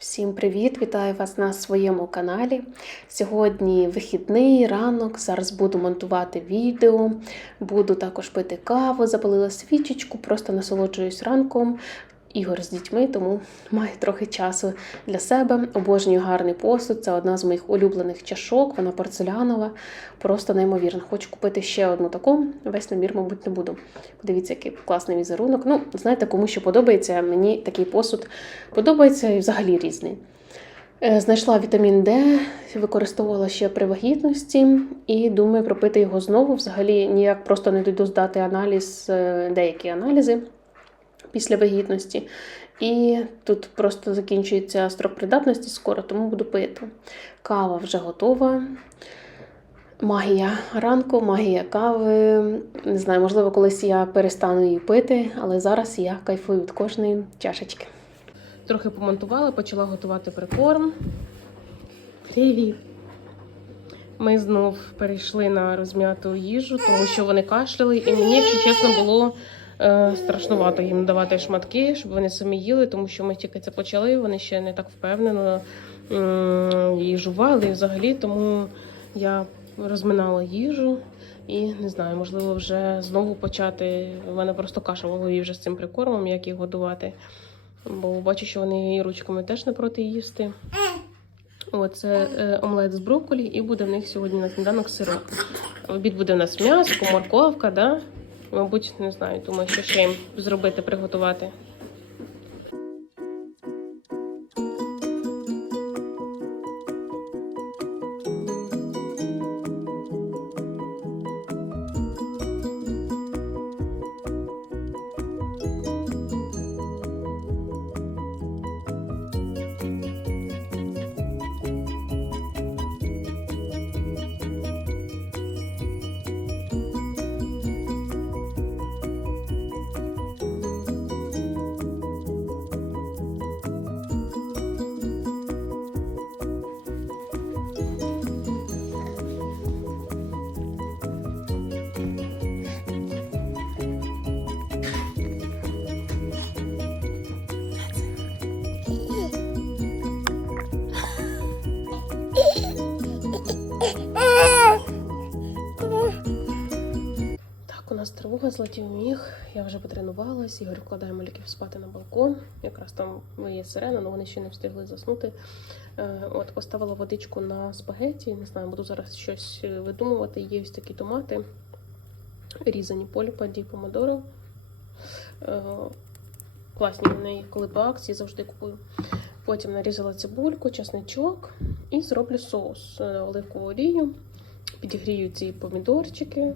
Всім привіт! Вітаю вас на своєму каналі. Сьогодні вихідний ранок. Зараз буду монтувати відео, буду також пити каву, запалила свічечку, просто насолоджуюсь ранком. Ігор з дітьми, тому маю трохи часу для себе. Обожнюю гарний посуд. Це одна з моїх улюблених чашок, вона порцелянова, просто неймовірна. Хочу купити ще одну таку. Весь набір, мабуть, не буду. Подивіться, який класний візерунок. Ну, знаєте, кому що подобається, мені такий посуд подобається і взагалі різний. Е, Знайшла вітамін Д, використовувала ще при вагітності і думаю пропити його знову. Взагалі ніяк просто не дойду здати аналіз, е, деякі аналізи після вагітності. І тут просто закінчується строк придатності скоро, тому буду пити. Кава вже готова. Магія ранку, магія кави. Не знаю, можливо, колись я перестану її пити, але зараз я кайфую від кожної чашечки. Трохи помонтувала, почала готувати прикорм. Привіт! Ми знов перейшли на розм'яту їжу, тому що вони кашляли, і мені, якщо чесно, було страшнувато їм давати шматки, щоб вони самі їли, тому що ми тільки це почали, вони ще не так впевнено її жували і взагалі, тому я розминала їжу і не знаю, можливо, вже знову почати. У мене просто каша в голові вже з цим прикормом, як їх годувати. Бо бачу, що вони і ручками теж не проти їсти. Оце е, омлет з брокколі, і буде в них сьогодні на сніданок сирок. В Обід буде у нас м'ясо, морковка, да? Мабуть, не знаю, думаю, що ще їм зробити, приготувати. Тривога, злетів міг. Я вже потренувалась. Ігор вкладає малюків спати на балкон. Якраз там є сирена, але вони ще не встигли заснути. Е, От, поставила водичку на спагеті. Не знаю, буду зараз щось е, видумувати. Є ось такі томати, різані поліпаді, помидори. Е, Класні вони, коли по акції завжди купую. Потім нарізала цибульку, чесничок і зроблю соус оливкову олію. Підігрію ці помідорчики.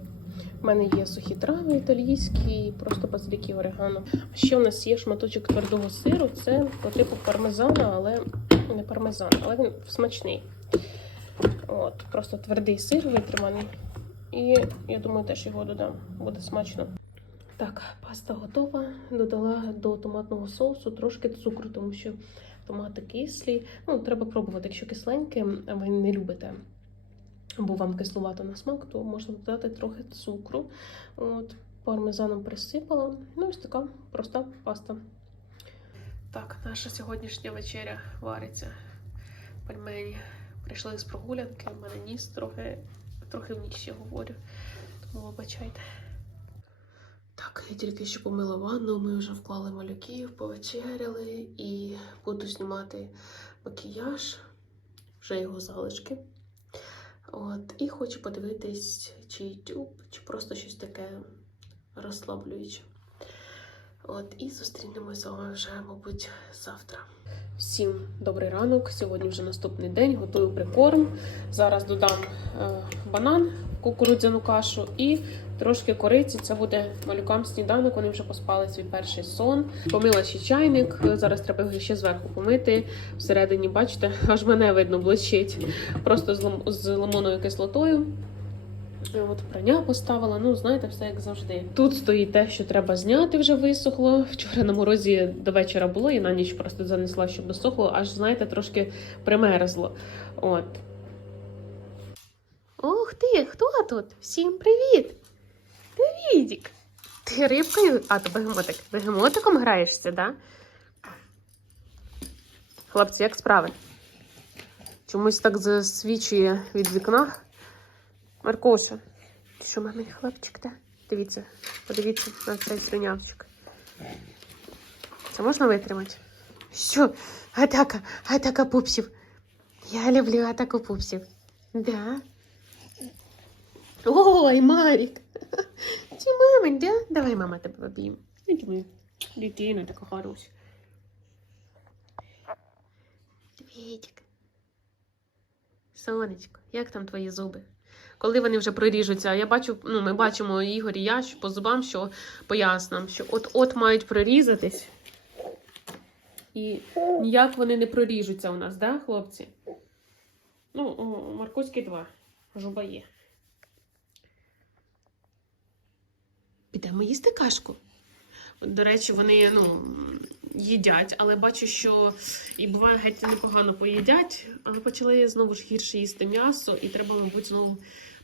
У мене є сухі трави італійські, просто базилік і орегано. Ще у нас є шматочок твердого сиру. Це по типу пармезана, але не пармезан, але він смачний. От, Просто твердий сир витриманий. І я думаю, теж його додам. Буде смачно. Так, паста готова. Додала до томатного соусу трошки цукру, тому що томати кислі. Ну, треба пробувати, якщо кисленьке, ви не любите або вам кисловато на смак, то можна додати трохи цукру. От, пармезаном присипала. Ну, ось така проста паста. Так, наша сьогоднішня вечеря вариться. Пельмені. Прийшли з прогулянки, в мене ніс трохи, трохи в ніч ще говорю. Тому вибачайте. Так, я тільки що помила ванну, ми вже вклали малюків, повечеряли і буду знімати макіяж, вже його залишки. От, і хочу подивитись, чи YouTube, чи просто щось таке розслаблююче. От, і зустрінемося з вами вже, мабуть, завтра. Всім добрий ранок. Сьогодні вже наступний день. Готую прикорм. Зараз додам е, банан, кукурудзяну кашу і трошки кориці. Це буде малюкам сніданок. Вони вже поспали свій перший сон. Помила ще чайник. Зараз треба його ще зверху помити. Всередині, бачите, аж мене видно блищить. Просто з, лим- з лимонною кислотою. От прання поставила, ну знаєте, все як завжди. Тут стоїть те, що треба зняти, вже висохло. Вчора на морозі до вечора було, і на ніч просто занесла, щоб досохло, аж знаєте, трошки примерзло. От. Ух ти, хто тут? Всім привіт! Привітик! Ти рибкою? А, то бегемотик. Бегемотиком граєшся, да? Хлопці, як справи? Чомусь так засвічує від вікна. Маркоша, ти що, мамин хлопчик, так? Дивіться, подивіться на цей слюнявчик. Це можна витримати? Що? Атака, атака пупсів. Я люблю атаку пупсів. Да. Ой, Марік. Це мамин, да? Давай, мама, тебе обійме. Іди мою дитину така хороша. Світик. Сонечко, як там твої зуби? Коли вони вже проріжуться, я бачу, ну, ми бачимо Ігор і я що по зубам, що по яснам, що от-от мають прорізатись. І ніяк вони не проріжуться у нас, да, хлопці? Ну, о, Маркоський 2. Жуба є. Підемо їсти кашку. До речі, вони ну, їдять, але бачу, що і буває геть непогано поїдять, але почали знову ж гірше їсти м'ясо, і треба, мабуть, знову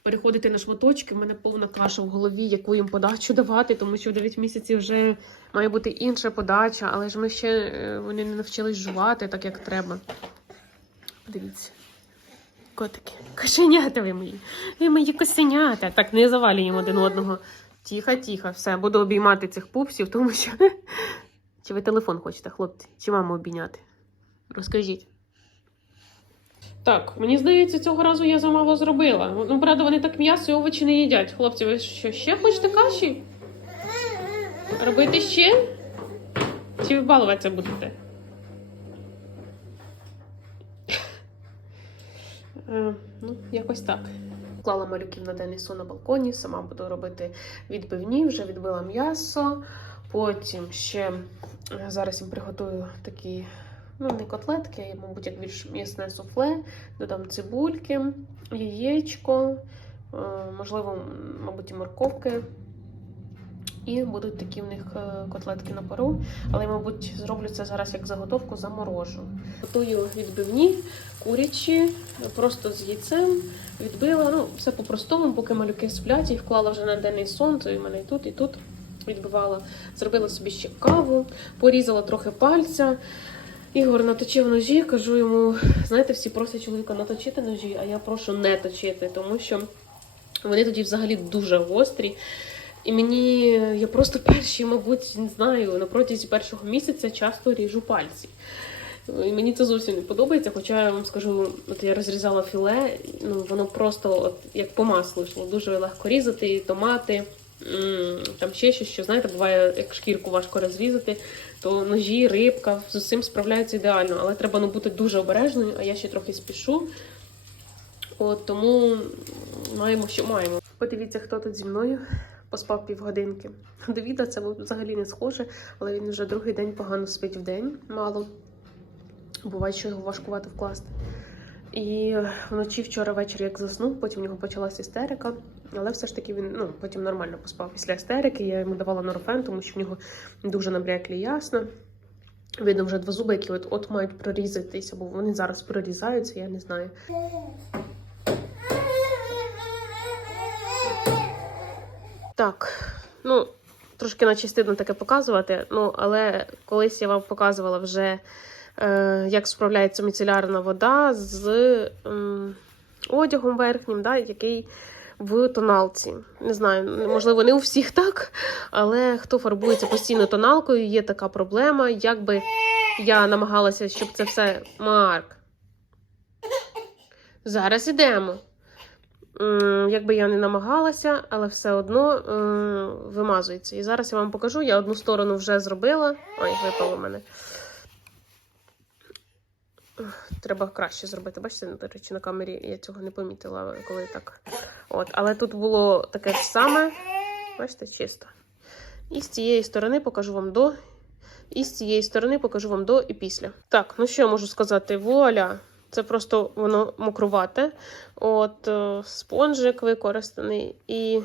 переходити на шматочки. У мене повна каша в голові, яку їм подачу давати, тому що в 9 місяців вже має бути інша подача, але ж ми ще е, вони не навчились жувати так, як треба. Подивіться. Котики. Кошенята ви мої. Ви мої кошенята. Так, не завалюємо один одного. Тихо, тихо, все, буду обіймати цих пупсів, тому що. Чи ви телефон хочете, хлопці? Чи маму обійняти? Розкажіть. Так, мені здається, цього разу я замало зробила. Ну, правда, вони так м'ясо і овочі не їдять. Хлопці, ви що, ще хочете каші? Робити ще? Чи ви балуватися будете? Е, ну, якось так. Клала малюків на денний сон на балконі, сама буду робити відбивні, вже відбила м'ясо. Потім ще е, зараз їм приготую такі, ну, не котлетки, а, мабуть, як більш м'ясне суфле, додам цибульки, яєчко, е, можливо, мабуть, і морковки. І будуть такі в них е, котлетки на пару. Але, мабуть, зроблю це зараз як заготовку заморожу. Готую відбивні, курячі, просто з яйцем. Відбила, ну, все по-простому, поки малюки сплять, їх вклала вже на денний сон, це і в мене і тут, і тут відбивала. Зробила собі ще каву, порізала трохи пальця. Ігор наточив ножі, кажу йому, знаєте, всі просять чоловіка наточити ножі, а я прошу не точити, тому що вони тоді взагалі дуже гострі. І мені я просто перші, мабуть, не знаю, на протязі першого місяця часто ріжу пальці. І мені це зовсім не подобається, хоча я вам скажу, от я розрізала філе, ну воно просто от як по маслу йшло. Дуже легко різати, томати, там ще щось, що знаєте, буває, як шкірку важко розрізати, то ножі, рибка з усім справляються ідеально, але треба ну, бути дуже обережною, а я ще трохи спішу. От тому маємо, що маємо. Подивіться, хто тут зі мною поспав півгодинки. Давіда це взагалі не схоже, але він вже другий день погано спить в день, мало. Буває, що його важкувато вкласти. І вночі вчора ввечері як заснув, потім в нього почалася істерика, але все ж таки він ну, потім нормально поспав після істерики. Я йому давала норофен, тому що в нього дуже набряклі ясна. Видно вже два зуби, які от, от мають прорізатися, бо вони зараз прорізаються, я не знаю. Так, ну, трошки наче стидно таке показувати, ну, але колись я вам показувала вже, е, як справляється міцелярна вода з ем, одягом верхнім, да, який в тоналці. Не знаю, можливо, не у всіх так, але хто фарбується постійно тоналкою, є така проблема. Якби я намагалася, щоб це все. Марк. Зараз ідемо. Якби я не намагалася, але все одно вимазується. І зараз я вам покажу. Я одну сторону вже зробила. Ой, випало в мене. Треба краще зробити. Бачите, до речі, на камері я цього не помітила, коли так. От, але тут було таке ж саме. Бачите, чисто. І з цієї сторони покажу вам до. І з цієї сторони покажу вам до і після. Так, ну що я можу сказати? Вуаля! Це просто воно мокрувате. От е, спонжик використаний, і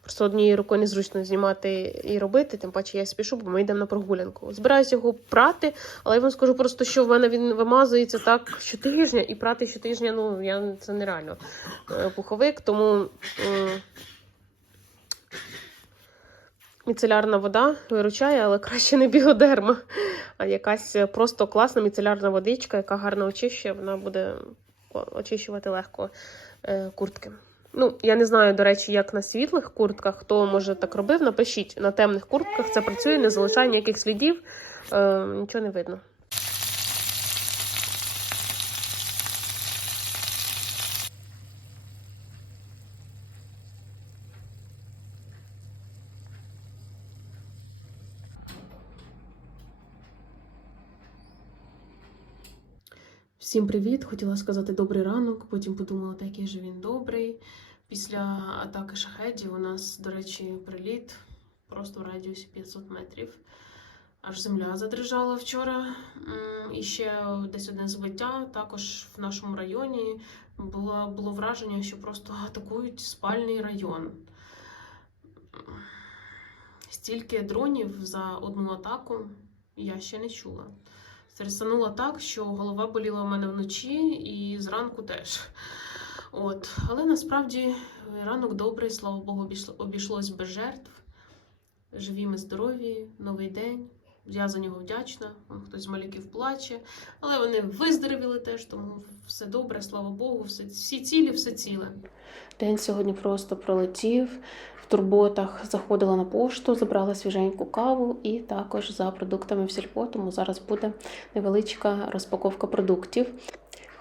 просто однією рукою незручно знімати і робити. Тим паче я спішу, бо ми йдемо на прогулянку. Збираюся його прати, але я вам скажу просто, що в мене він вимазується так щотижня, і прати щотижня, ну я це нереально е, пуховик, тому. Міцелярна вода виручає, але краще не біодерма, якась просто класна міцелярна водичка, яка гарно очищує, вона буде очищувати легко е, куртки. Ну, я не знаю, до речі, як на світлих куртках, хто може так робив, напишіть на темних куртках це працює, не залишає ніяких слідів, е, нічого не видно. Всім привіт! Хотіла сказати добрий ранок, потім подумала, та який же він добрий. Після атаки шахедів у нас, до речі, приліт просто в радіусі 500 метрів. Аж земля задрижала вчора. І ще десь одне збиття. Також в нашому районі було, було враження, що просто атакують спальний район. Стільки дронів за одну атаку я ще не чула. Стресанула так, що голова боліла у мене вночі і зранку теж. От. Але насправді ранок добрий, слава Богу, обійшлось без жертв. Живі ми здорові, новий день. Я за нього вдячна. Хтось з малюків плаче, але вони виздоровіли теж, тому все добре, слава Богу, все, всі цілі, все ціле. День сьогодні просто пролетів. В турботах заходила на пошту, забрала свіженьку каву і також за продуктами в сільпо, тому зараз буде невеличка розпаковка продуктів.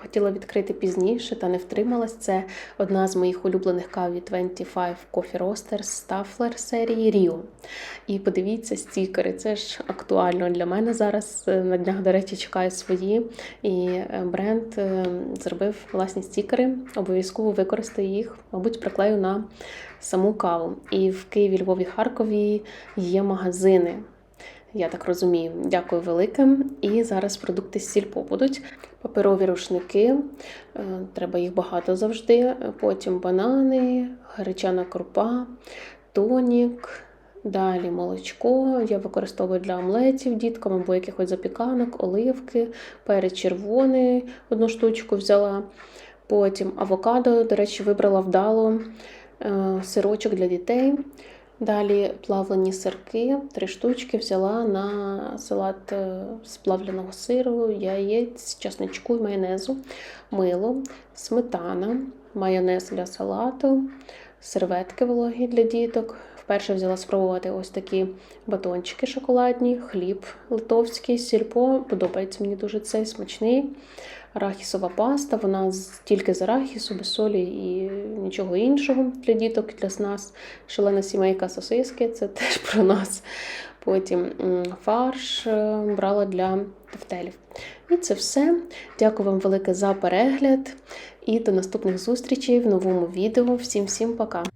Хотіла відкрити пізніше та не втрималась. Це одна з моїх улюблених кав від 25 Coffee Roasters Staffler серії Rio. І подивіться, стікери. Це ж актуально для мене зараз. Е, На днях, до речі, чекаю свої. І е, бренд е, зробив власні стікери. Обов'язково використаю їх, мабуть, приклею на саму каву. І в Києві, Львові, Харкові є магазини. Я так розумію. Дякую велике. І зараз продукти з сільпо будуть. Паперові рушники, е, треба їх багато завжди. Потім банани, гречана крупа, тонік, далі молочко. Я використовую для омлетів діткам або якихось запіканок, оливки, перець червоний, одну штучку взяла. Потім авокадо, до речі, вибрала вдало, е, сирочок для дітей. Далі плавлені сирки, три штучки взяла на салат е, з плавленого сиру, яєць, часничку і майонезу, мило, сметана, майонез для салату, серветки вологі для діток. Вперше взяла спробувати ось такі батончики шоколадні, хліб литовський, сільпо. Подобається мені дуже цей смачний. Арахісова паста, вона тільки з арахісу, без солі і нічого іншого для діток, для нас. Шалена сімейка сосиски, це теж про нас. Потім фарш е, брала для тефтелів. І це все. Дякую вам велике за перегляд і до наступних зустрічей в новому відео. Всім всім пока!